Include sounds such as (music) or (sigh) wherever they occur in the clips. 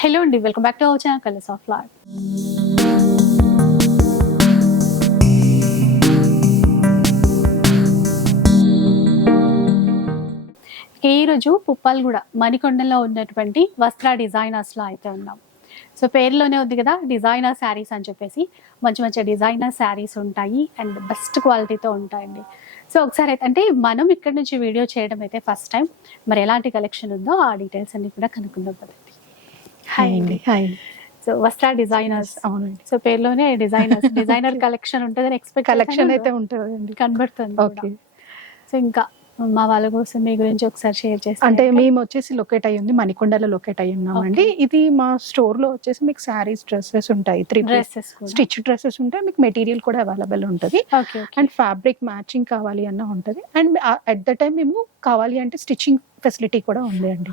Hello అండి welcome back to our channel colours of lot ఈరోజు రోజు పుప్పాలగూడ మణికొండలో ఉన్నటువంటి వస్త్ర డిజైనర్స్లో అయితే ఉన్నాం. సో పేరులోనే ఉంది కదా డిజైనర్ శారీస్ అని చెప్పేసి. మంచి మంచి డిజైనర్ శారీస్ ఉంటాయి అండ్ బెస్ట్ క్వాలిటీతో ఉంటాయండి. సో ఒకసారి అయితే అంటే మనం ఇక్కడ నుంచి వీడియో చేయడం అయితే ఫస్ట్ టైం మరి ఎలాంటి కలెక్షన్ ఉందో ఆ డీటెయిల్స్ అన్ని కూడా కనుక్కుందాం హాయ్ అండి. హాయ్. So Vastra designers. అవునండి. సో పేరులోనే డిజైనర్స్. (laughs) డిజైనర్ కలెక్షన్ ఉంటుందని ఎక్స్పెక్ట్ కలెక్షన్ అయితే ఉంటుందండి. కనబడుతుంది ఓకే. సో ఇంకా మా వాళ్ళ కోసం మీ గురించి ఒకసారి షేర్ చేస్తే అంటే మేము వచ్చేసి లొకేట్ అయ్యి ఉంది. మణికొండలో లొకేట్ అయ్యి ఉన్నామండి. ఇది మా స్టోర్లో వచ్చేసి మీకు శారీస్ డ్రెస్సెస్ ఉంటాయి. త్రీ డ్రెస్సెస్ స్టిచ్ డ్రెస్సెస్ ఉంటాయి. మీకు మెటీరియల్ కూడా అవైలబుల్ ఉంటుంది. అండ్ ఫ్యాబ్రిక్ మ్యాచింగ్ కావాలి అన్న ఉంటుంది. అండ్ అట్ ద టైం మేము కావాలి అంటే స్టిచ్చింగ్ ఫెసిలిటీ కూడా ఉంది అండి.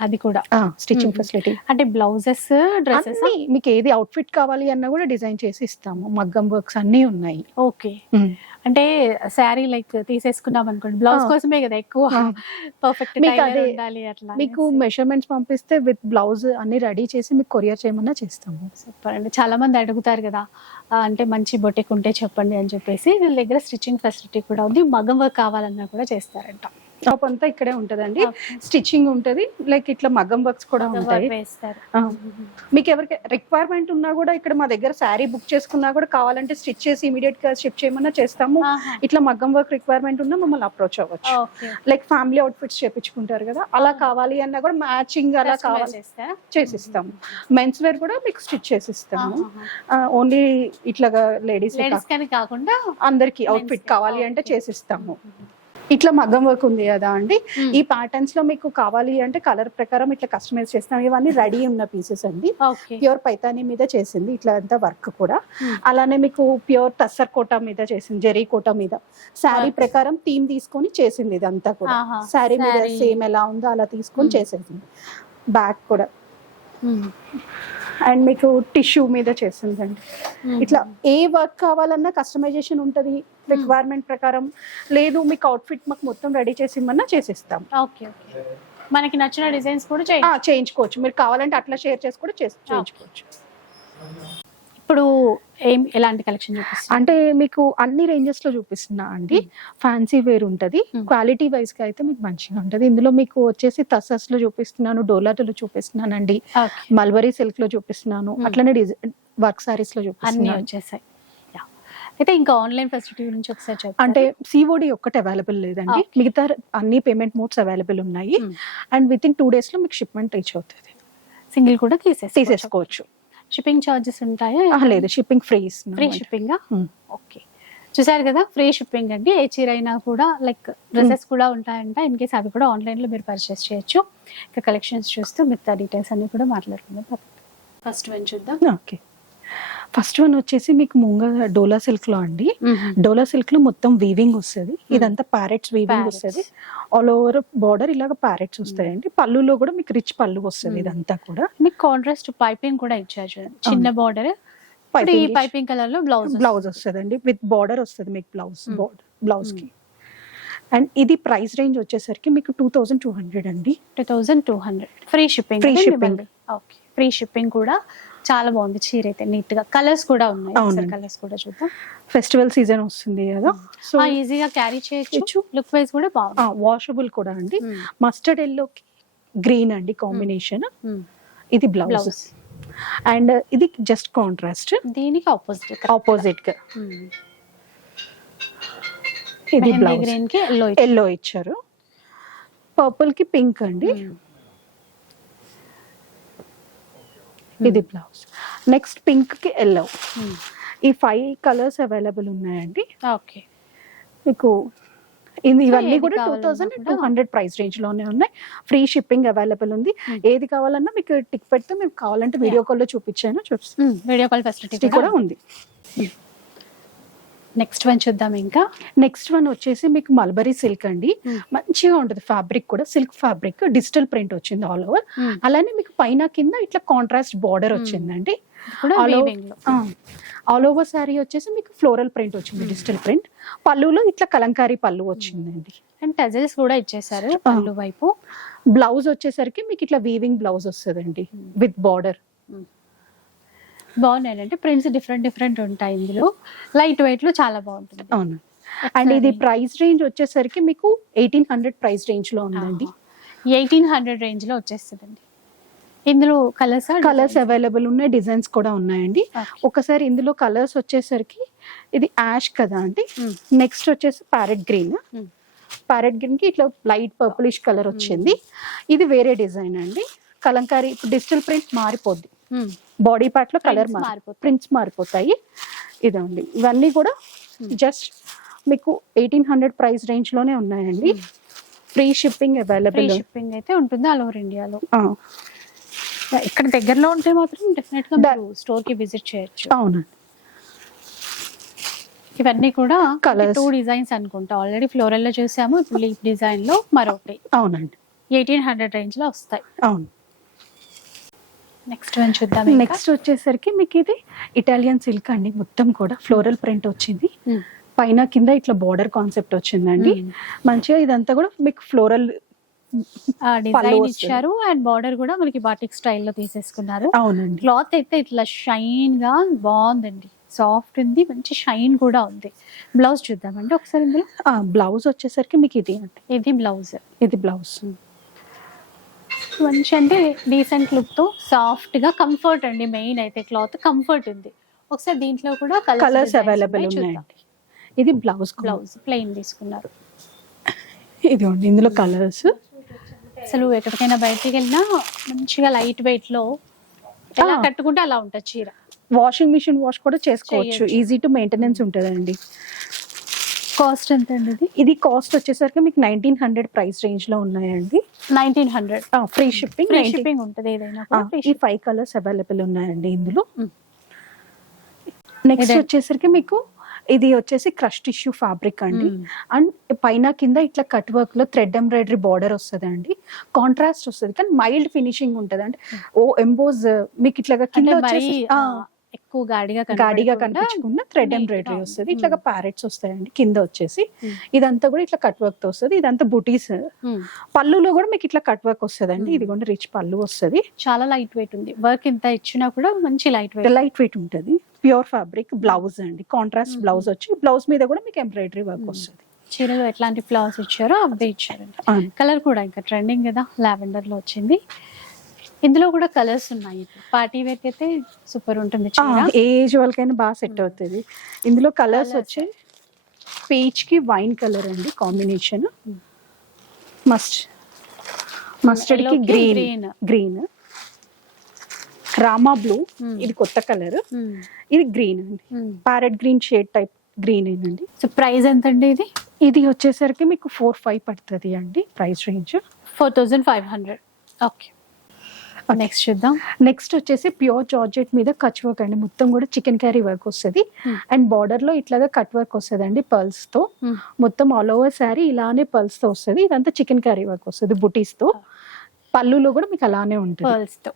అది కూడా స్టిచ్చింగ్. ఫెసిలిటీ. అంటే బ్లౌజెస్ డ్రెస్సెస్? మీకు ఏది అవుట్ఫిట్ కావాలి అన్నా కూడా డిజైన్ చేసి ఇస్తాము. మగ్గం వర్క్స్ అన్నీ ఉన్నాయి. ఓకే. అంటే శారీ లైక్ తీసేసుకున్నాం అనుకోండి. బ్లౌజ్. కోసమే కదా ఎక్కువ. పర్ఫెక్ట్ అట్లా మీకు మెషర్మెంట్స్ పంపిస్తే విత్ బ్లౌజ్ అన్ని రెడీ చేసి మీకు కొరియర్ చేయమన్నా చేస్తాము. సూపర్ అండి. చాలా మంది అడుగుతారు కదా అంటే మంచి బొటిక్ ఉంటే చెప్పండి అని చెప్పేసి వీళ్ళ దగ్గర స్టిచ్చింగ్ ఫెసిలిటీ కూడా ఉంది. మగం వర్క్ కావాలన్నా కూడా చేస్తారంట. టాప్ అంతా ఇక్కడే ఉంటదండి. స్టిచ్చింగ్ ఉంటది. లైక్ ఇట్లా మగ్గం వర్క్స్ కూడా ఉంటాయి. మీకు ఎవరికి రిక్వైర్మెంట్ ఉన్నా కూడా ఇక్కడ మా దగ్గర శారీ బుక్ చేసుకున్నా కూడా కావాలంటే స్టిచ్ చేసి ఇమీడియట్గా షిప్ చేయమన్నా చేస్తాము. ఇట్లా మగ్గం వర్క్ రిక్వైర్మెంట్ ఉన్నా మమ్మల్ని అప్రోచ్ అవ్వచ్చు. లైక్ ఫ్యామిలీ అవుట్ఫిట్స్ చేపించుకుంటారు కదా. అలా కావాలి అన్నా కూడా మ్యాచింగ్ అలా కావాలి? చేసిస్తాము. మెన్స్ వేర్ కూడా మీకు స్టిచ్ చేసిస్తాము. ఓన్లీ ఇట్లాగా లేడీస్ కాకుండా అందరికి అవుట్ఫిట్. కావాలి అంటే. చేసిస్తాము ఇట్లా మగ్గం వర్క్ ఉంది కదా అండి ఈ ప్యాటర్న్స్లో మీకు కావాలి అంటే కలర్ ప్రకారం ఇట్లా కస్టమైజ్ చేస్తాం ఇవన్నీ రెడీ ఉన్న పీసెస్ అండి ప్యూర్ పైతాని మీద చేసింది ఇట్లా అంతా వర్క్ కూడా Hmm. అలానే మీకు ప్యూర్ టస్సర్ కోటా మీద చేసింది జెరీ కోటా మీద శారీ. ప్రకారం థీమ్ తీసుకొని చేసింది ఇదంతా కూడా. శారీ మీద. సేమ్ ఎలా ఉందో అలా తీసుకొని Hmm. చేసేసింది బ్యాక్ కూడా అండ్ మీకు టిష్యూ మీద చేసిందండి ఇట్లా ఏ వర్క్ కావాలన్నా కస్టమైజేషన్ ఉంటుంది రిక్వైర్మెంట్ ప్రకారం. లేదు మీకు అవుట్ఫిట్ మాకు మొత్తం రెడీ చేసి ఇమ్మన్నా చేసిస్తాం. Okay okay. మనకి నచ్చిన డిజైన్స్ కూడా చేయించుకోవచ్చు. మీరు కావాలంటే అట్లా షేర్ చేసి కూడా చేసి చేయించుకోవచ్చు. ఇప్పుడు ఏం ఎలాంటి కలెక్షన్ అంటే మీకు అన్ని రేంజెస్లో చూపిస్తున్నా అండి. ఫ్యాన్సీ వేర్ ఉంటది. క్వాలిటీ వైజ్గా అయితే మీకు మంచిగా ఉంటది. ఇందులో మీకు వచ్చేసి తసస్లో చూపిస్తున్నాను డోలాటలో చూపిస్తున్నానండి. మల్బరీ సిల్క్లో చూపిస్తున్నాను. అట్లనే డిజైన్ వర్క్ సారీస్లో అన్ని చూపిస్తున్నాను. వచ్చేసాయి. అయితే ఇంకా ఆన్లైన్ ఫెసిలిటీ గురించి ఒకసారి చెప్పండి అంటే సిఓడి ఒక్కటి అవైలబుల్ లేదండి. మిగతా అన్ని పేమెంట్ మోడ్స్ అవైలబుల్ ఉన్నాయి. అండ్ విత్ ఇన్ టూ డేస్లో మీకు షిప్మెంట్ రీచ్ అవుతుంది. సింగిల్ కూడా తీసేసి తీసేసుకోవచ్చు. షిప్పింగ్ చార్జెస్ ఉంటాయా? లేదు shipping free free shipping. Okay చూసారు కదా ఫ్రీ షిప్పింగ్ అండి. ఏ చీర అయినా కూడా లైక్ డ్రెస్సెస్ కూడా ఉంటాయంట. ఇన్ కేస్ అవి కూడా ఆన్లైన్లో మీరు పర్చేస్ చేయొచ్చు. ఇంకా కలెక్షన్స్ చూస్తూ మిగతా డీటెయిల్స్ అన్ని కూడా మాట్లాడుకుందాం. ఫస్ట్ వన్ చూద్దాం. ఓకే. ఫస్ట్ వన్ వచ్చేసి మీకు ముంగ డోలా సిల్క్లో అండి డోలా సిల్క్లో మొత్తం వీవింగ్ వస్తుంది. ఇదంతా ప్యారెట్స్ వీవింగ్. వస్తుంది. ఆల్ ఓవర్ బార్డర్ ఇలాగ ప్యారెట్స్ వస్తాయండి. పళ్ళులో కూడా మీకు రిచ్ పళ్ళు వస్తుంది. ఇదంతా కూడా. మీకు కాంట్రాస్ట్ పైపింగ్ కూడా ఇచ్చారు చిన్న బార్డర్ పైపింగ్ కలర్లో బ్లౌజ్ బ్లౌజ్ వస్తుందండి. విత్ బార్డర్ వస్తుంది మీకు బ్లౌజ్ బ్లౌజ్కి. అండ్ ఇది ప్రైస్ రేంజ్ వచ్చేసరికి మీకు టూ థౌజండ్ టూ హండ్రెడ్ అండి. Two thousand two hundred free shipping Free shipping. Okay free shipping కూడా చాలా బాగుంది చీర అయితే నీట్గా. కలర్స్ కూడా ఉన్నాయి. కలర్స్ కూడా చూద్దాం. ఫెస్టివల్ సీజన్ వస్తుంది కదా. సో ఈజీగా క్యారీ చేయొచ్చు. లుక్ వైజ్ కూడా బాగుంది. వాషబుల్ కూడా అండి. Hmm. మస్టర్డ్ ఎల్లో గ్రీన్ అండి కాంబినేషన్ Hmm. ఇది బ్లౌజ్ అండ్ ఇది జస్ట్ కాంట్రాస్ట్ దీనికి ఆపోజిట్ ఆపోజిట్గా ఇది బ్లౌజ్ గ్రీన్కి ఎల్లో ఎల్లో ఇచ్చారు. పర్పుల్కి పింక్ అండి. ఇది బ్లౌజ్. నెక్స్ట్ పింక్కి ఎల్లో ఈ ఫైవ్ కలర్స్ అవైలబుల్ ఉన్నాయండి. ఓకే. మీకు ఇవన్నీ కూడా two thousand two hundred price రేంజ్లోనే ఉన్నాయి. ఫ్రీ షిప్పింగ్ అవైలబుల్ ఉంది. Hmm. ఏది కావాలన్నా మీకు టిక్ పెడితే మీకు కావాలంటే వీడియో కాల్లో చూపించాను చూపిస్తాను. వీడియో కాల్ ఫెసిలిటీ కూడా ఉంది. నెక్స్ట్ వన్ చూద్దాం ఇంకా. నెక్స్ట్ వన్ వచ్చేసి మీకు మల్బరీ సిల్క్ అండి. మంచిగా ఉంటుంది ఫ్యాబ్రిక్ కూడా సిల్క్ ఫ్యాబ్రిక్ డిజిటల్ ప్రింట్ వచ్చింది ఆల్ ఓవర్ అలానే మీకు పైన కింద ఇట్లా కాంట్రాస్ట్ బార్డర్. వచ్చిందండి. ఆల్ ఓవర్ శారీ వచ్చేసి మీకు ఫ్లోరల్ ప్రింట్ వచ్చింది డిజిటల్ ప్రింట్ పళ్ళులో ఇట్లా కలంకారీ పళ్ళు వచ్చిందండి. అండ్ టజల్స్ కూడా ఇచ్చేసారు పళ్ళు వైపు. బ్లౌజ్ వచ్చేసరికి మీకు ఇట్లా వీవింగ్ బ్లౌజ్ వస్తుందండి విత్ బార్డర్ బాగున్నాయి. అంటే ప్రింట్స్ డిఫరెంట్ డిఫరెంట్ ఉంటాయి ఇందులో. లైట్ వెయిట్లో చాలా బాగుంటుంది. అవును. అండ్ ఇది ప్రైస్ రేంజ్ వచ్చేసరికి మీకు ఎయిటీన్ హండ్రెడ్ ప్రైస్ రేంజ్లో ఉందండి. ఎయిటీన్ హండ్రెడ్ రేంజ్లో వచ్చేస్తుందండి. ఇందులో కలర్స్ కలర్స్ అవైలబుల్ ఉన్నాయి డిజైన్స్ కూడా ఉన్నాయండి. ఒకసారి ఇందులో కలర్స్ వచ్చేసరికి ఇది యాష్ కదా అండి. Hmm. నెక్స్ట్ వచ్చేసి ప్యారెట్ గ్రీన్ ప్యారెట్ గ్రీన్కి ఇట్లా లైట్ పర్పులిష్ కలర్ వచ్చింది. ఇది వేరే డిజైన్ అండి. కలంకారీ ఇప్పుడు డిజిటల్ ప్రింట్ మారిపోద్ది. బాడీ పార్ట్లో కలర్ మారిపోతాయి. ప్రింట్స్ మారిపోతాయి. ఇదండి. ఇవన్నీ కూడా జస్ట్ మీకు ఎయిటీన్ హండ్రెడ్ ప్రైస్ రేంజ్లోనే ఉన్నాయండి. ఫ్రీ షిప్పింగ్ అవైలబుల్ షిప్పింగ్ అయితే ఉంటుంది ఆల్ ఓవర్ ఇండియాలో ఇక్కడ దగ్గరలో ఉంటే మాత్రం డెఫినెట్గా స్టోర్కి విజిట్ చేయొచ్చు. అవునండి. ఇవన్నీ కూడా Colours. టూ డిజైన్స్ అనుకుంటా. ఆల్రెడీ ఫ్లోరల్లో చూసాము ఇప్పుడు లీఫ్ డిజైన్లో మరొకటి. అవునండి. ఎయిటీన్ హండ్రెడ్ రేంజ్లో వస్తాయి. అవును. నెక్స్ట్ వన్ చూద్దాం. నెక్స్ట్ వచ్చేసరికి మీకు ఇది ఇటాలియన్ సిల్క్ అండి. మొత్తం కూడా ఫ్లోరల్ ప్రింట్ వచ్చింది. Hmm. పైన కింద ఇట్లా బార్డర్ కాన్సెప్ట్ వచ్చిందండి. Hmm. మంచిగా ఇదంతా కూడా మీకు ఫ్లోరల్ డిజైన్. ఇచ్చారు. అండ్ బార్డర్ కూడా మనకి బాటిక్ స్టైల్లో తీసేసుకున్నారు. అవునండి. క్లాత్ అయితే ఇట్లా షైన్గా బాగుందండి. సాఫ్ట్ ఉంది మంచి షైన్ కూడా ఉంది. బ్లౌజ్ చూద్దామండి ఒకసారి బ్లౌజ్ వచ్చేసరికి మీకు ఇది అండి. ఇది బ్లౌజ్ ఇది బ్లౌజ్ మంచి అంటే డీసెంట్ లుక్తో సాఫ్ట్గా కంఫర్ట్ అండి మెయిన్ అయితే క్లాత్ కంఫర్ట్ ఉంది. ఒకసారి దీంట్లో కూడా కలర్స్ అవైలబుల్ ఉన్నాయండి. ఇది బ్లౌజ్ బ్లౌజ్ ప్లెయిన్ తీసుకున్నారు. ఇది ఉంది ఇందులో కలర్స్ అసలు ఎక్కడికైనా బయటికి వెళ్ళినా మంచిగా లైట్ వెయిట్లో ఎలా. కట్టుకుంటే అలా ఉంటుంది చీర. వాషింగ్ మిషన్ వాష్ కూడా చేసుకోవచ్చు. ఈజీ టు మెయింటెనెన్స్ ఉంటుందండి. కాస్ట్ ఎంత అండి ఇది? ఇది కాస్ట్ వచ్చేసరికి మీకు నైన్టీన్ హండ్రెడ్ ప్రైస్ రేంజ్లో ఉన్నాయండి. Nineteen hundred free shipping free shipping ఉంటుంది ఏదైనా ఈ ఫైవ్ కలర్స్ అవైలబుల్ ఉన్నాయండి ఇందులో. Mm. నెక్స్ట్. వచ్చేసరికి మీకు ఇది వచ్చేసి క్రష్ టిష్యూ ఫ్యాబ్రిక్ అండి. Mm. అండ్ పైన కింద ఇట్లా కట్ వర్క్లో థ్రెడ్ ఎంబ్రాయిడరీ బార్డర్ వస్తుంది అండి కాంట్రాస్ట్ వస్తుంది కానీ మైల్డ్ ఫినిషింగ్ ఉంటుంది అంటే ఓ ఎంబోజ్ మీకు ఇట్లాగా కింద ఎక్కువ గాడిగా కనిపించకుండా థ్రెడ్ ఎంబ్రాయిడరీ. వస్తుంది ఇట్లాగా Mm. ప్యారెట్స్ వస్తాయండి కింద వచ్చేసి Mm. ఇదంతా కూడా ఇట్లా కట్ వర్క్తో వస్తుంది ఇదంతా బుటీస్ Hmm. పళ్ళులో కూడా మీకు ఇట్లా కట్ వర్క్ వస్తుంది అండి. ఇది కూడా రిచ్ పళ్ళు వస్తుంది చాలా లైట్ వెయిట్ ఉంది వర్క్ ఇంత ఇచ్చినా కూడా మంచి లైట్ వెయిట్ లైట్ వెయిట్ ఉంటుంది ప్యూర్ ఫ్యాబ్రిక్ బ్లౌజ్ అండి కాంట్రాస్ట్. బ్లౌజ్ వచ్చి బ్లౌజ్ మీద కూడా మీకు ఎంబ్రాయిడరీ వర్క్. వస్తుంది చీరలో ఎట్లాంటి ఫ్లవర్స్ ఇచ్చారో అవే ఇచ్చారండి కలర్ కూడా ఇంకా ట్రెండింగ్ కదా లావెండర్లో వచ్చింది ఇందులో కూడా కలర్స్ ఉన్నాయి. పార్టీ వేర్ అయితే సూపర్ ఉంటుంది చీర ఏజ్ వాళ్ళకైనా బాగా సెట్ అవుతుంది. ఇందులో కలర్స్. వచ్చి పీచ్కి వైన్ కలర్ అండి కాంబినేషన్. మస్ట్ మస్టర్డ్ Yellow కి గ్రీన్. Green Rama blue. ఇది కొత్త కలర్. ఇది గ్రీన్ అండి. Parrot green shade type green అండి సో ప్రైస్ ఎంత అండి ఇది? ఇది వచ్చేసరికి మీకు ఫోర్ ఫైవ్ పడుతుంది అండి price range four thousand five hundred okay next చూద్దాం. నెక్స్ట్ వచ్చేసి ప్యూర్ జార్జెట్ మీద కచ్ వర్క్ అండి. మొత్తం కూడా చికెన్ క్యారీ వర్క్ వస్తుంది. Hmm. అండ్ బార్డర్లో ఇట్లాగా కట్ వర్క్ వస్తుంది అండి పర్ల్స్తో మొత్తం ఆల్ ఓవర్ శారీ ఇలానే పర్ల్స్తో వస్తుంది. ఇదంతా చికెన్ క్యారీ వర్క్ వస్తుంది బుటీస్తో. పళ్ళులో కూడా మీకు అలానే ఉంటుంది. పర్ల్స్తో.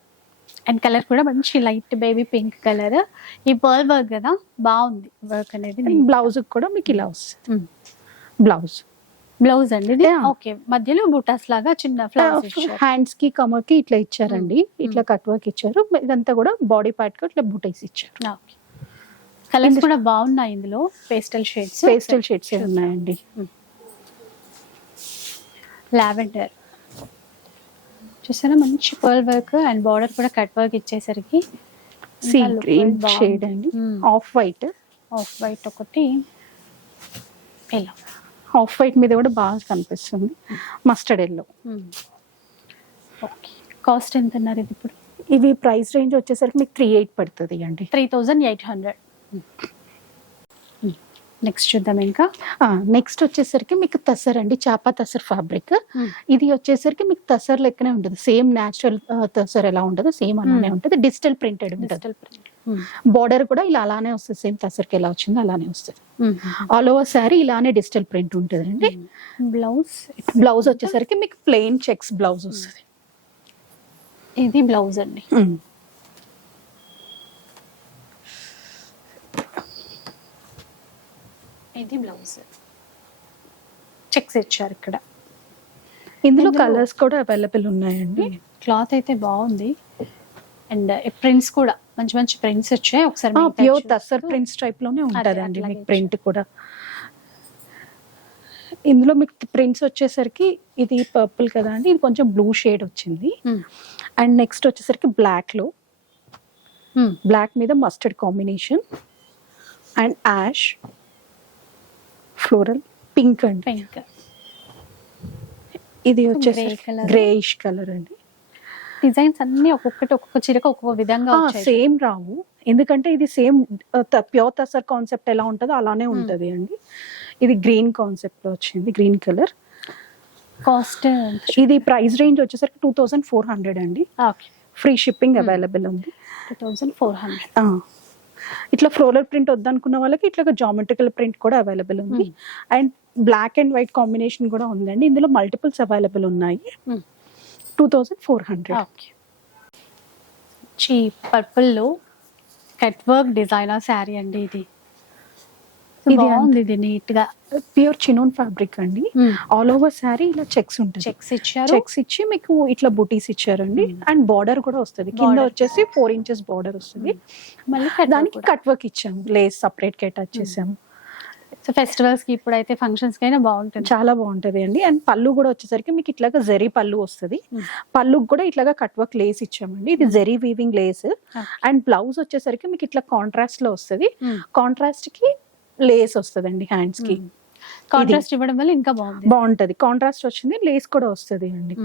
అండ్ కలర్ కూడా మంచి లైట్ బేబీ పింక్ కలర్ ఈ పర్ల్ వర్క్ కదా బాగుంది వర్క్ అనేది బ్లౌజ్ కూడా మీకు ఇలా వస్తుంది. బ్లౌజ్ బ్లౌజ్ అండి. ఓకే మధ్యలో బుటాస్ లాగా చిన్న ఫ్లవర్స్ హ్యాండ్స్కి కమర్కి ఇట్లా ఇచ్చారండి. Hmm. ఇట్లా కట్ వర్క్ ఇచ్చారు. ఇదంతా కూడా బాడీ పార్ట్కి ఇట్లా బుటీస్ ఇచ్చారు. కలర్స్ కూడా బాగున్నాయి ఇందులో? పేస్టల్ షేడ్స్ పేస్టల్ షేడ్స్ ఉన్నాయండి. లావెండర్ చూసారా? మంచి పర్ల్ వర్క్ అండ్ బార్డర్ కూడా కట్ వర్క్ ఇచ్చేసరికి సీ గ్రీన్ షేడ్ అండి. ఆఫ్ వైట్ ఆఫ్ వైట్ ఒకటి. ఇలా ఆఫ్ వైట్ మీద కూడా బాగా కనిపిస్తుంది. మస్టర్డ్ ఎల్లో ఓకే కాస్ట్ ఎంత అన్నారు ఇది ఇప్పుడు? ఇవి ప్రైస్ రేంజ్ వచ్చేసరికి మీకు త్రీ ఎయిట్ పడుతుంది అండి. Three thousand eight hundred next చూద్దాం ఇంకా. నెక్స్ట్ వచ్చేసరికి మీకు తసర్ అండి చాపా తసర్ ఫ్యాబ్రిక్ ఇది వచ్చేసరికి మీకు తసర్ లెక్కనే ఉంటుంది. సేమ్ న్యాచురల్ తసర్ ఎలా ఉంటుందో సేమ్ అలానే Hmm. ఉంటుంది. డిజిటల్ ప్రింటెడ్ ఉంటుంది. డిజిటల్ ప్రింట్ బార్డర్ కూడా ఇలా అలానే వస్తుంది సేమ్ తసర్కి ఎలా వచ్చిందో అలానే వస్తుంది. ఆల్ ఓవర్ శారీ ఇలానే డిజిటల్ ప్రింట్ ఉంటుంది అండి. బ్లౌజ్ బ్లౌజ్ వచ్చేసరికి మీకు ప్లెయిన్ చెక్స్ బ్లౌజ్ వస్తుంది. ఇది బ్లౌజ్ అండి. ఇది బ్లౌజ్ చెక్స్ ఇచ్చారు ఇక్కడ. ఇందులో ఇందులో- కలర్స్ కూడా అవైలబుల్ ఉన్నాయండి. క్లాత్ అయితే బాగుంది. అండ్ ప్రింట్స్ కూడా మంచి మంచి ప్రింట్స్ వచ్చాయి ఒకసారి ప్యూర్ తస్సర్ ప్రింట్స్ టైప్లోనే ఉంటదండి అట్లాగే మీకు ప్రింట్ కూడా ఇందులో మీకు ప్రింట్స్ వచ్చేసరికి ఇది పర్పుల్ కదా అండి ఇది కొంచెం బ్లూ షేడ్ వచ్చింది Hmm. అండ్ నెక్స్ట్ వచ్చేసరికి బ్లాక్లో Hmm. బ్లాక్ మీద mustard combination and ash floral pink అండి. ఇది వచ్చేసి colour. గ్రేయిష్ కలర్ అండి డిజైన్స్ అన్ని ఒక్కొక్కటి ఒక్కొక్క చీరకు ఒక్కొక్క విధంగా సేమ్ రావు. ఎందుకంటే ఇది సేమ్ ప్యూర్ తసర్ కాన్సెప్ట్ ఎలా ఉంటుందో అలానే ఉంటది అండి. ఇది గ్రీన్ కాన్సెప్ట్ వచ్చింది గ్రీన్ కలర్. కాస్ట్ ఇది ప్రైస్ రేంజ్ వచ్చేసరికి టూ థౌసండ్ ఫోర్ హండ్రెడ్ అండి. ఫ్రీ షిప్పింగ్ అవైలబుల్ ఉంది. Two four hundred. ఇట్లా ఫ్లోరల్ ప్రింట్ వద్దనుకున్న వాళ్ళకి ఇట్లా జామెట్రికల్ ప్రింట్ కూడా అవైలబుల్ ఉంది. And black and white combination కూడా ఉందండి. ఇందులో మల్టిపుల్స్ అవైలబుల్ ఉన్నాయి. టూ థౌసండ్ ఫోర్ హండ్రెడ్ చీ పర్పుల్లో కట్ వర్క్ డిజైనర్ శారీ అండి ఇది. ఇది బాగుంది. ఇది నీట్గా ప్యూర్ చినోన్ ఫ్యాబ్రిక్ అండి ఆల్ ఓవర్ శారీ ఇలా చెక్స్ ఉంటుంది. చెక్స్ ఇచ్చారు. చెక్స్ ఇచ్చి మీకు ఇట్లా బుటీస్ ఇచ్చారండి. అండ్ బార్డర్ కూడా వస్తుంది. కింద. వచ్చేసి ఫోర్ ఇంచెస్ బార్డర్ వస్తుంది. మళ్ళీ దానికి. కట్ వర్క్ ఇచ్చాము. లేస్ సపరేట్గా అటాచ్ చేసాము. సో ఫెస్టివల్స్కి ఇప్పుడైతే ఫంక్షన్స్ కైనా బాగుంటుంది. చాలా బాగుంటది అండి. అండ్ పళ్ళు కూడా వచ్చేసరికి మీకు ఇట్లాగా జరీ పళ్ళు వస్తుంది. పళ్ళుకి కూడా ఇట్లాగా కట్ వర్క్ లేస్ ఇచ్చామండి. ఇది zari weaving lace. And blouse వచ్చేసరికి మీకు ఇట్లా కాంట్రాస్ట్లో వస్తుంది. కాంట్రాస్ట్కి లేస్ వస్తుందండి హ్యాండ్స్కి కాంట్రాస్ట్ ఇవ్వడం వల్ల ఇంకా బాగుంది. బాగుంటది. కాంట్రాస్ట్ వచ్చింది లేస్ కూడా వస్తుంది అండి.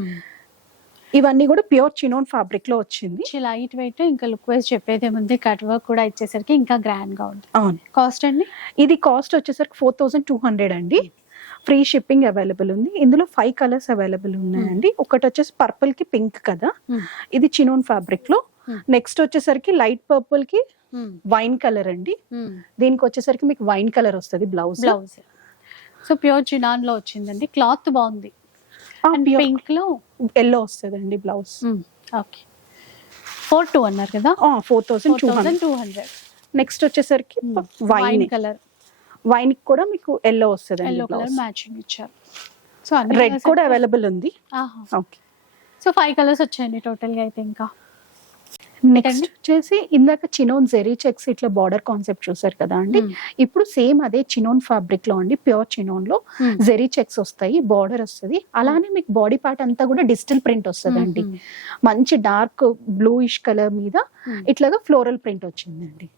ఇవన్నీ కూడా ప్యూర్ చినోన్ ఫ్యాబ్రిక్లో వచ్చింది లైట్ వెయిట్ ఇంకా లుక్ వైజ్ చెప్పేదే ముందు కట్ వర్క్ కూడా ఇచ్చేసరికి ఇంకా గ్రాండ్గా ఉంది. అవును. కాస్ట్ అండి? ఇది కాస్ట్ వచ్చేసరికి ఫోర్ థౌసండ్ టూ హండ్రెడ్ అండి. ఫ్రీ షిప్పింగ్ అవైలబుల్ ఉంది. ఇందులో ఫైవ్ కలర్స్ అవైలబుల్ ఉన్నాయండి. ఒకటి వచ్చేసి పర్పుల్కి పింక్ కదా. ఇది చినోన్ ఫ్యాబ్రిక్లో Hmm. నెక్స్ట్ వచ్చేసరికి లైట్ పర్పుల్కి వైన్ కలర్ అండి. దీనికి వచ్చేసరికి మీకు వైన్ కలర్ వస్తుంది బ్లౌజ్. బ్లౌజ్. సో ప్యూర్ చినాన్లో వచ్చిందండి. క్లాత్ బాగుంది. పింక్లో? ఎల్లో వస్తుంది అండి బ్లౌజ్ ఓకే ఫోర్ టూ అన్నారు కదా? Four thousand two thousand hundred two hundred next వచ్చేసరికి వైన్ కలర్ వైన్ కూడా మీకు ఎల్లో వస్తుంది ఎల్లో కలర్ మ్యాచింగ్ ఇచ్చారు. సో రెడ్ కూడా అవైలబుల్ ఉంది. ఓకే సో ఫైవ్ కలర్స్ వచ్చాయండి టోటల్గా అయితే ఇంకా. నెక్స్ట్ వచ్చేసి ఇందాక చినోన్ జెరీ చెక్స్ ఇట్లా బార్డర్ కాన్సెప్ట్ చూసారు కదా అండి. Hmm. ఇప్పుడు సేమ్ అదే చినోన్ ఫ్యాబ్రిక్లో అండి ప్యూర్ చినోన్లో Hmm. జెరీ చెక్స్ వస్తాయి బార్డర్ వస్తుంది. అలానే మీకు బాడీ పార్ట్ అంతా కూడా డిజిటల్ ప్రింట్ వస్తుంది అండి. మంచి డార్క్ బ్లూయిష్ కలర్ మీద Hmm. ఇట్లాగా ఫ్లోరల్ ప్రింట్ వచ్చిందండి.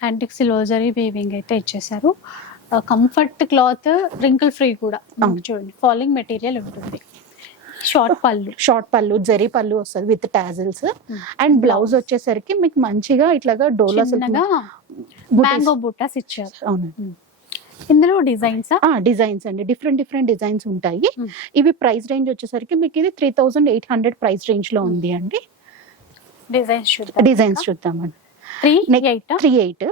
యాంటిక్ సిలోజరీ వీవింగ్ అయితే ఇచ్చేసారు కంఫర్ట్ క్లాత్ రింకిల్ ఫ్రీ కూడా. చూడండి ఫాలింగ్ మెటీరియల్ ఉంటుంది. షార్ట్ పళ్ళు షార్ట్ పళ్ళు జెరీ పళ్ళు వస్తుంది విత్ టాజిల్స్ అండ్ బ్లౌజ్ వచ్చేసరికి మీకు మంచిగా ఇట్లాగా డోలా చిన్నగా మ్యాంగో బుట్టాస్ ఇచ్చారు. అవునండి. ఇందులో డిజైన్స్ డిజైన్స్ అండి. డిఫరెంట్ డిఫరెంట్ డిజైన్స్ ఉంటాయి. ఇవి ప్రైస్ రేంజ్ వచ్చేసరికి మీకు ఇది three thousand eight hundred price రేంజ్లో ఉంది అండి. డిజైన్స్ చూద్దాం. డిజైన్స్ చూద్దామండి. Three eight? Three eight.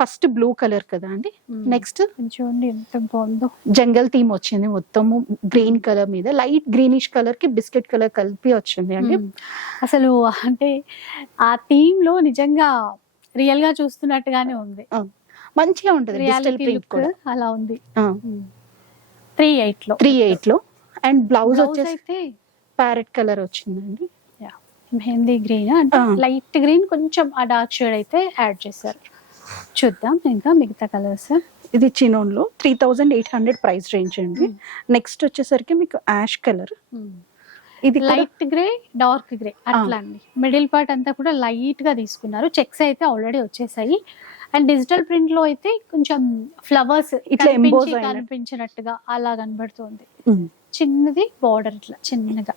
First blue colour కదా అండి. నెక్స్ట్? చూడండి ఎంత బాగుందో. జంగల్ థీమ్ వచ్చింది మొత్తము గ్రీన్ కలర్ మీద. లైట్ గ్రీనిష్ కలర్కి బిస్కెట్ కలర్ కలిపి వచ్చింది అండి. అసలు అంటే ఆ థీమ్లో నిజంగా రియల్గా చూస్తున్నట్టుగానే ఉంది. మంచిగా ఉంటది డిజిటల్ ప్రింట్ కూడా. అలా ఉంది. త్రీ ఎయిట్లో త్రీ ఎయిట్లో అండ్ బ్లౌజ్ వచ్చేసి అయితే ప్యారెట్ కలర్ వచ్చిందండి. మెహందీ గ్రీన్. అంటే. లైట్ గ్రీన్ కొంచెం ఆ డార్క్ షేడ్ అయితే యాడ్ చేశారు. చూద్దాం. ఇంకా మిగతా కలర్స్ ఇది చినోన్లో three thousand eight hundred price range అండి. నెక్స్ట్ వచ్చేసరికి మీకు యాష్ కలర్. ఇది కూడా- లైట్ గ్రే డార్క్ గ్రే అట్లా అండి. మిడిల్ పార్ట్ అంతా కూడా లైట్గా తీసుకున్నారు. చెక్స్ అయితే ఆల్రెడీ వచ్చేసాయి. అండ్ డిజిటల్ ప్రింట్లో అయితే కొంచెం ఫ్లవర్స్ ఇట్లా. కనిపించినట్టుగా అలా కనబడుతుంది. మ్మ్. చిన్నది బార్డర్ ఇట్లా చిన్నగా.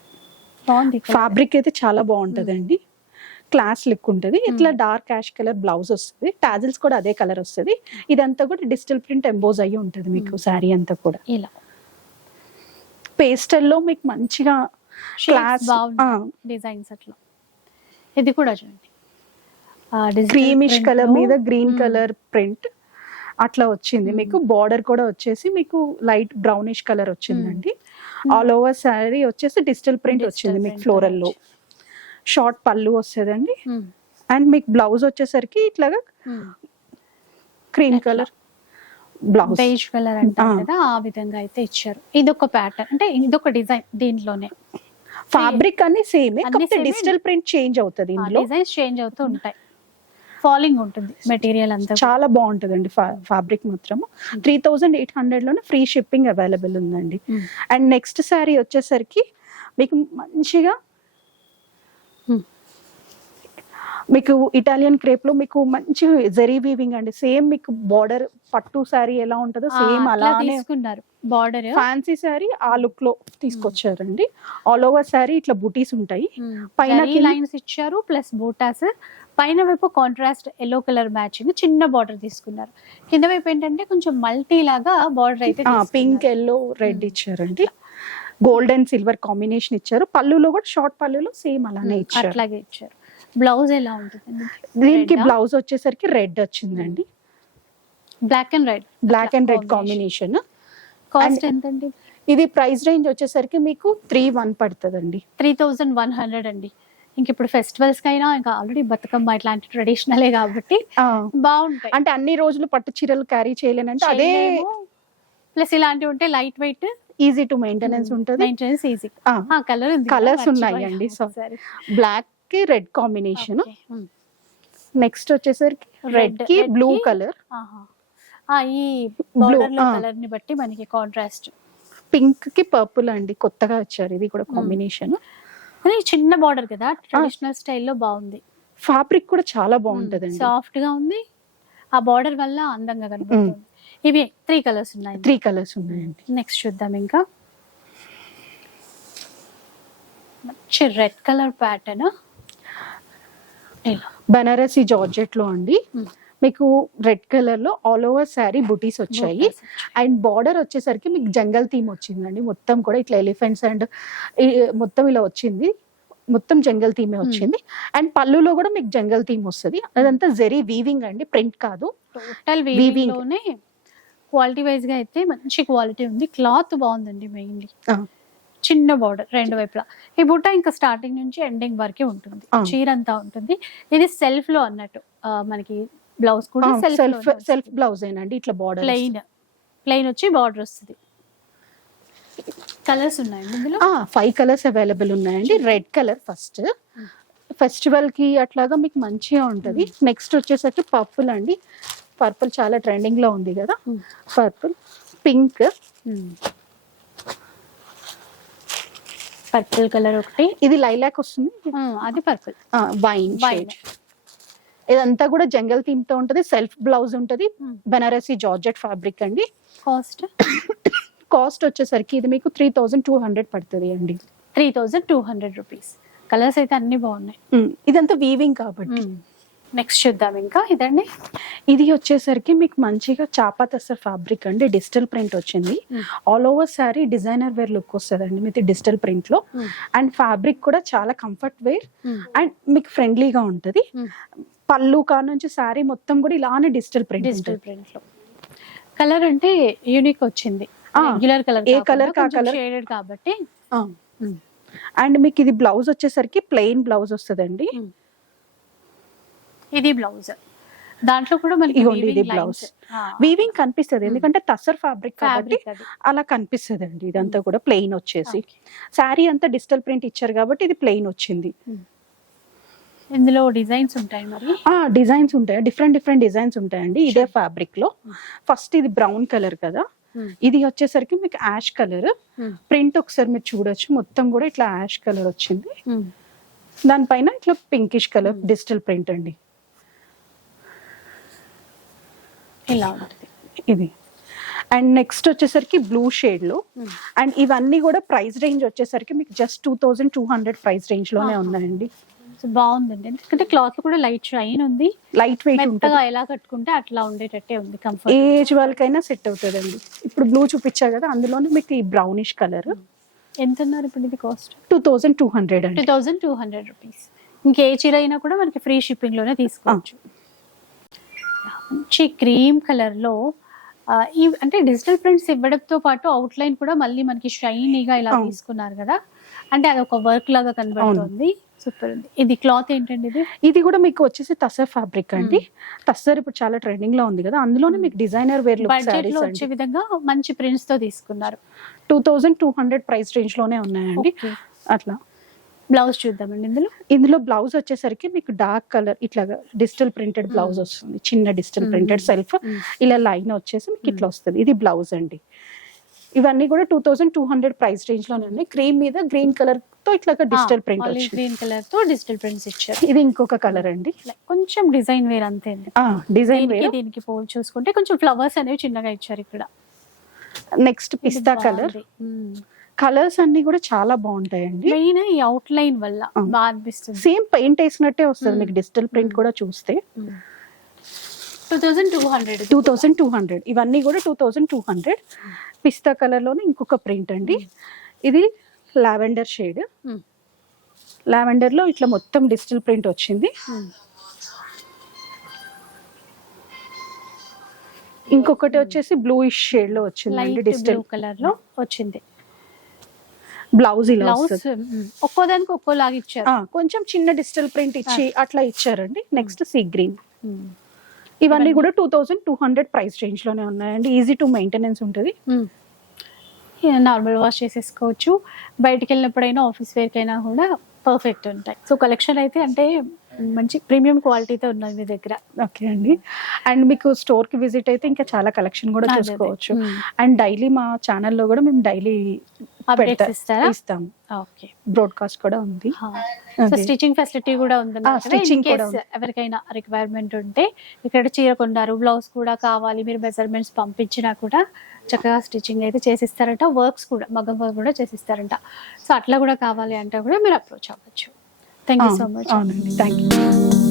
బాగుంది. ఫ్యాబ్రిక్ అయితే చాలా బాగుంటది అండి క్లాస్ లుక్ ఉంటుంది. ఇట్లా డార్క్ యాష్ కలర్ బ్లౌజ్ వస్తుంది. టాజిల్స్ కూడా అదే కలర్ వస్తుంది. ఇదంతా కూడా డిజిటల్ ప్రింట్ ఎంబోజ్ అయ్యి ఉంటుంది మీకు శారీ అంతా కూడా. ఇలా. పేస్టల్లో మీకు మంచిగా క్లాస్ డిజైన్స్ అట్లా. ఇది కూడా చూడండి. క్రీమిష్ కలర్ మీద గ్రీన్ కలర్ ప్రింట్ అట్లా వచ్చింది మీకు. బార్డర్ కూడా వచ్చేసి మీకు లైట్ బ్రౌనిష్ కలర్ వచ్చిందండి. ఆల్ ఓవర్ శారీ వచ్చేసి డిజిటల్ ప్రింట్ వచ్చింది మీకు print ఫ్లోరల్లో షార్ట్ పళ్ళు వస్తుందండి అండ్ మీకు బ్లౌజ్ వచ్చేసరికి ఇట్లాగా cream? Colour blouse beige colour అంటారు. కదా ఆ విధంగా అయితే ఇచ్చారు ఇదొక ప్యాటర్న్ అంటే ఇదొక డిజైన్ దీంట్లోనే ఫ్యాబ్రిక్ అన్ని సేమ్ కాకపోతే. డిజిటల్ ప్రింట్ చేంజ్ అవుతుంది ఇందులో డిజైన్స్ చేంజ్ అవుతూ ఉంటాయి ఫాలింగ్ ఉంటుంది మెటీరియల్ అంతా. చాలా బాగుంటుందండి ఫ్యాబ్రిక్ మాత్రము త్రీ థౌజండ్ ఎయిట్ హండ్రెడ్లోనే ఫ్రీ షిప్పింగ్ అవైలబుల్ ఉందండి. అండ్ నెక్స్ట్ శారీ వచ్చేసరికి మీకు మంచిగా. మీకు ఇటాలియన్ క్రేప్లో మీకు మంచి జరీ వీవింగ్ అండి. సేమ్ మీకు బార్డర్ పట్టు శారీ ఎలా ఉంటుందో సేమ్ అలానే తీసుకున్నారు. బార్డర్ ఫ్యాన్సీ శారీ ఆ లుక్లో తీసుకొచ్చారండి. ఆల్ ఓవర్ శారీ ఇట్లా బుటీస్ ఉంటాయి. పైన లైన్స్ ఇచ్చారు ప్లస్ బూటాస్ పైన వైపు కాంట్రాస్ట్ ఎల్లో కలర్ మ్యాచింగ్ చిన్న బార్డర్ తీసుకున్నారు. కింద వైపు ఏంటంటే కొంచెం మల్టీ లాగా బార్డర్ అయితే పింక్ ఎల్లో రెడ్ ఇచ్చారండి. గోల్డ్ అండ్ సిల్వర్ కాంబినేషన్ ఇచ్చారు. పళ్ళులో కూడా షార్ట్ పళ్ళులో సేమ్ అలానే. ఇచ్చారు. అట్లాగే ఇచ్చారు. బ్లౌజ్ ఎలా ఉంటుంది దీనికి బ్లౌజ్ వచ్చేసరికి రెడ్ వచ్చిందండి. Black and red black and red combination cost ఎంతండి? ఇది ప్రైస్ రేంజ్ వచ్చేసరికి మీకు త్రీ వన్ పడుతుందండి. త్రీ థౌజండ్ వన్ హండ్రెడ్ అండి. ఇంక ఇప్పుడు ఫెస్టివల్స్ కైనా ఇంకా ఆల్రెడీ బతుకమ్మ ఇట్లాంటి ట్రెడిషనలే కాబట్టి బాగుంటాయి. అంటే అన్ని రోజులు పట్టు చీరలు క్యారీ చేయలేనంటే అదే ప్లస్ ఇలాంటివి ఉంటే light weight easy to maintenance ఉంటుంది. మెయింటెనెన్స్ ఈజీ కలర్ ఉంది Colours ఉన్నాయండి, so బ్లాక్కి రెడ్ కాంబినేషన్ నెక్స్ట్ వచ్చేసరికి రెడ్కి బ్లూ కలర్ ఈ Blue, బార్డర్లో ఆ. కలర్ని బట్టి మనకి కాంట్రాస్ట్ పింక్కి పర్పుల్ అండి కొత్తగా వచ్చారు. ఇది కూడా కాంబినేషన్ కానీ చిన్న బార్డర్ కదా ట్రెడిషనల్ స్టైల్లో బాగుంది. ఫ్యాబ్రిక్ కూడా చాలా బాగుంటదండి. సాఫ్ట్గా ఉంది. ఆ బార్డర్ వల్ల అందంగా కనబడుతుంది. ఇవి త్రీ కలర్స్ ఉన్నాయి. త్రీ కలర్స్ ఉన్నాయండి. నెక్స్ట్ చూద్దాం ఇంకా. మంచి రెడ్ కలర్ ప్యాటర్న్. బనారసి జార్జెట్లో అండి. మీకు రెడ్ కలర్లో ఆల్ ఓవర్ శారీ బుటీస్ వచ్చాయి. అండ్ బార్డర్ వచ్చేసరికి మీకు జంగల్ థీమ్ వచ్చిందండి. మొత్తం కూడా ఇట్లా ఎలిఫెంట్స్ అండ్ మొత్తం ఇలా వచ్చింది. మొత్తం జంగల్ థీమే వచ్చింది. అండ్ పళ్ళులో కూడా మీకు జంగల్ థీమ్ వస్తుంది. అదంతా జెరీ వీవింగ్ అండి. ప్రింట్ కాదు. టోటల్. వీవింగ్ క్వాలిటీ వైజ్గా అయితే మంచి క్వాలిటీ ఉంది. క్లాత్ బాగుందండి మెయిన్లీ. చిన్న బార్డర్ రెండు వైపులా. ఈ బుట్ట ఇంకా స్టార్టింగ్ నుంచి ఎండింగ్ వరకే ఉంటుంది. చీర అంతా ఉంటుంది. ఇది సెల్ఫ్లో అన్నట్టు మనకి బ్లౌజ్ కూడా సెల్ఫ్ సెల్ఫ్ సెల్ఫ్ బ్లౌజ్ ఏనండి? ఇట్లా బార్డర్ ప్లెయిన్ ప్లెయిన్ వచ్చి బార్డర్ వస్తుంది. కలర్స్ ఉన్నాయండి ఇందులో? ఫైవ్ కలర్స్ అవైలబుల్ ఉన్నాయండి. రెడ్ కలర్ ఫస్ట్ ఫెస్టివల్కి అట్లాగా మీకు మంచిగా ఉంటది. నెక్స్ట్ వచ్చేసరికి పర్పుల్ అండి. పర్పుల్ చాలా ట్రెండింగ్లో ఉంది కదా. Hmm. Purple pink. Purple colour ఒకటి. ఇది లైలాక్ వస్తుంది. ఆ, అది పర్పుల్. Wine Wine. ఇదంతా కూడా జంగల్ థీమ్తో ఉంటది. సెల్ఫ్ బ్లౌజ్ ఉంటది. Hmm. బనారసి జార్జెట్ ఫ్యాబ్రిక్ అండి. కాస్ట్? కాస్ట్ వచ్చేసరికి ఇది మీకు త్రీ థౌజండ్ టూ హండ్రెడ్ పడుతుంది అండి. Three thousand two hundred rupees. Colours అయితే అన్ని బాగున్నాయి. Hmm. ఇదంతా వీవింగ్ కాబట్టి. నెక్స్ట్ చూద్దాం ఇంకా ఇదండి. ఇది వచ్చేసరికి మీకు మంచిగా చాపా తసర్ ఫ్యాబ్రిక్ అండి డిజిటల్ ప్రింట్ వచ్చింది. Hmm. All over sari designer wear look వస్తుందండి మీకు డిజిటల్ ప్రింట్లో Hmm. అండ్ ఫ్యాబ్రిక్ కూడా చాలా కంఫర్ట్ వేర్ Hmm. అండ్ మీకు ఫ్రెండ్లీగా ఉంటది. Hmm. పళ్ళు కా నుంచి సారీ మొత్తం కూడా ఇలానే డిజిటల్ ప్రింట్ డిజిటల్ ప్రింట్లో కలర్ అంటే యూనిక్ వచ్చింది. రెగ్యులర్ కలర్ ఏ colour కా colour. షేడెడ్ కాబట్టి. అండ్ మీకు ఇది బ్లౌజ్ వచ్చేసరికి ప్లెయిన్ బ్లౌజ్ వస్తుందండి. ఇది బ్లౌజ్. దాంట్లో కూడా మనకి ఇది బ్లౌజ్. వీవింగ్ కనిపిస్తుంది Hmm. ఎందుకంటే తసర్ ఫ్యాబ్రిక్ కాబట్టి అలా కనిపిస్తుంది అండి ఇదంతా కూడా ప్లెయిన్ వచ్చేసి. శారీ అంతా డిజిటల్ ప్రింట్ ఇచ్చారు కాబట్టి ఇది ప్లెయిన్ వచ్చింది. ఇందులో డిజైన్స్ ఉంటాయి మరి? ఆ డిజైన్స్ ఉంటాయి. డిఫరెంట్ డిఫరెంట్ డిజైన్స్ ఉంటాయండి. ఇదే ఫ్యాబ్రిక్లో. ఫస్ట్ ఇది బ్రౌన్ కలర్ కదా. ఇది వచ్చేసరికి మీకు యాష్ కలర్ ప్రింట్ ఒకసారి మీరు చూడొచ్చు. మొత్తం కూడా ఇట్లా యాష్ కలర్ వచ్చింది. దానిపైన ఇట్లా పింకిష్ కలర్ డిజిటల్ ప్రింట్ అండి. ఇలా ఉంటుంది. ఇది. అండ్ నెక్స్ట్ వచ్చేసరికి బ్లూ షేడ్లో. అండ్ ఇవన్నీ కూడా ప్రైస్ రేంజ్ వచ్చేసరికి మీకు just two thousand two hundred price రేంజ్లోనే ఆహా. ఉన్నాయండి. సో బాగుందండి. ఎందుకంటే క్లాత్ కూడా లైట్ షైన్ ఉంది. లైట్ వెయిట్ మెత్తగా ఎలా కట్టుకుంటే అట్లా ఉండేటట్టే ఉంది కంఫర్ట్ ఏజ్ వాళ్ళకైనా సెట్ అవుతుందండి. ఇప్పుడు బ్లూ చూపించా కదా అందులోనే మీకు ఈ బ్రౌనిష్ కలర్ ఎంత ఉన్నారు ఇప్పుడు ఇది cost two thousand two hundred two thousand two hundred rupees ఇంకే చీర అయినా కూడా మనకి ఫ్రీ షిప్పింగ్లోనే తీసుకోవచ్చు. మంచి క్రీమ్ కలర్లో ఆ, ఈ అంటే డిజిటల్ ప్రింట్స్ ఇవ్వడంతో పాటు అవుట్ లైన్ కూడా మళ్ళీ మనకి షైనీగా ఇలా. తీసుకున్నారు కదా. అంటే అది ఒక వర్క్ లాగా కనబడుతుంది. సూపర్ ఉంది. ఇది క్లాత్ ఏంటండి ఇది? ఇది కూడా మీకు వచ్చేసి తసర్ ఫ్యాబ్రిక్ అండి. తసర్ ఇప్పుడు చాలా ట్రెండింగ్లో ఉంది కదా. అందులోనే మీకు డిజైనర్ వేర్ లుక్ బడ్జెట్ సారీస్లో వచ్చే విధంగా మంచి ప్రింట్స్తో తీసుకున్నారు. Two thousand two hundred price రేంజ్లోనే ఉన్నాయండి అట్లా. బ్లౌజ్ చూద్దామండి ఇందులో? ఇందులో బ్లౌజ్ వచ్చేసరికి మీకు డార్క్ కలర్ ఇట్లాగా డిజిటల్ ప్రింటెడ్ బ్లౌజ్ వస్తుంది. చిన్న డిజిటల్. Printed self. ఇలా లైన్ వచ్చేసి మీకు ఇట్లా వస్తుంది. ఇది బ్లౌజ్ అండి. ఇవన్నీ కూడా two thousand two hundred price రేంజ్లోనే ఉన్నాయి. క్రీమ్ మీద గ్రీన్ కలర్తో ఇట్లాగా డిజిటల్ ప్రింట్ గ్రీన్ కలర్తో డిజిటల్ ప్రింట్స్ ఇచ్చారు. ఇది ఇంకొక కలర్ అండి. కొంచెం డిజైన్ వేర్ అంతే డిజైన్ దీనికి వేర్. దీనికి పోల్ చూసుకుంటే కొంచెం ఫ్లవర్స్ అనేవి చిన్నగా ఇచ్చారు ఇక్కడ. నెక్స్ట్ పిస్తా కలర్. కలర్స్ అన్ని కూడా చాలా బాగుంటాయండి. మెయిన్ ఈ అవుట్ లైన్ వల్ల. బాగా అనిపిస్తుంది. సేమ్ పెయింట్ వేసినట్టే వస్తుంది Mm. మీకు డిజిటల్ ప్రింట్ కూడా చూస్తే. Two two hundred two thousand two hundred ఇవన్నీ కూడా టూ థౌసండ్ టూ హండ్రెడ్ పిస్తా కలర్లోనే ఇంకొక ప్రింట్ అండి. ఇది లావెండర్ షేడ్. Mm. లావెండర్లో ఇట్లా మొత్తం డిజిటల్ ప్రింట్ వచ్చింది. ఇంకొకటి వచ్చేసి బ్లూయిష్ షేడ్లో బ్లూ డిజిటల్. కలర్లో వచ్చింది. బ్లౌజ్ ఇలా బ్లౌజ్ ఒక్కోదానికి ఒక్కోలాగా ఇచ్చారు. కొంచెం చిన్న డిజిటల్ ప్రింట్ ఇచ్చి అట్లా ఇచ్చారండి. Next sea green. ఇవన్నీ కూడా two thousand two hundred price రేంజ్లోనే ఉన్నాయండి. ఈజీ టు మెయింటెనెన్స్ ఉంటుంది. నార్మల్ వాష్ చేసేసుకోవచ్చు. బయటికి వెళ్ళినప్పుడైనా ఆఫీస్ వేర్కైనా కూడా పర్ఫెక్ట్ ఉంటాయి. సో కలెక్షన్ అయితే అంటే మంచి ప్రీమియం క్వాలిటీతో ఉన్నది మీ దగ్గర. ఓకే అండి. అండ్ మీకు స్టోర్కి విజిట్ అయితే ఇంకా చాలా కలెక్షన్ కూడా. చూసుకోవచ్చు. Hmm. అండ్ డైలీ మా ఛానల్లో కూడా మేము డైలీ ఇస్తాం. ఓకే. బ్రాడ్కాస్ట్ కూడా ఉంది. స్టిచింగ్ ఫెసిలిటీ కూడా ఉంది ఉంది. ఎవరికైనా రిక్వైర్మెంట్ ఉంటే ఇక్కడ చీర కొన్నారు బ్లౌజ్ కూడా కావాలి మీరు మెజర్మెంట్స్ పంపించినా కూడా చక్కగా స్టిచ్చింగ్ అయితే చేసిస్తారంట వర్క్స్ కూడా మగం వర్క్ కూడా చేసిస్తారంట. సో అట్లా కూడా కావాలి అంటే కూడా మీరు అప్రోచ్ అవ్వచ్చు. Thank you so much. Thank you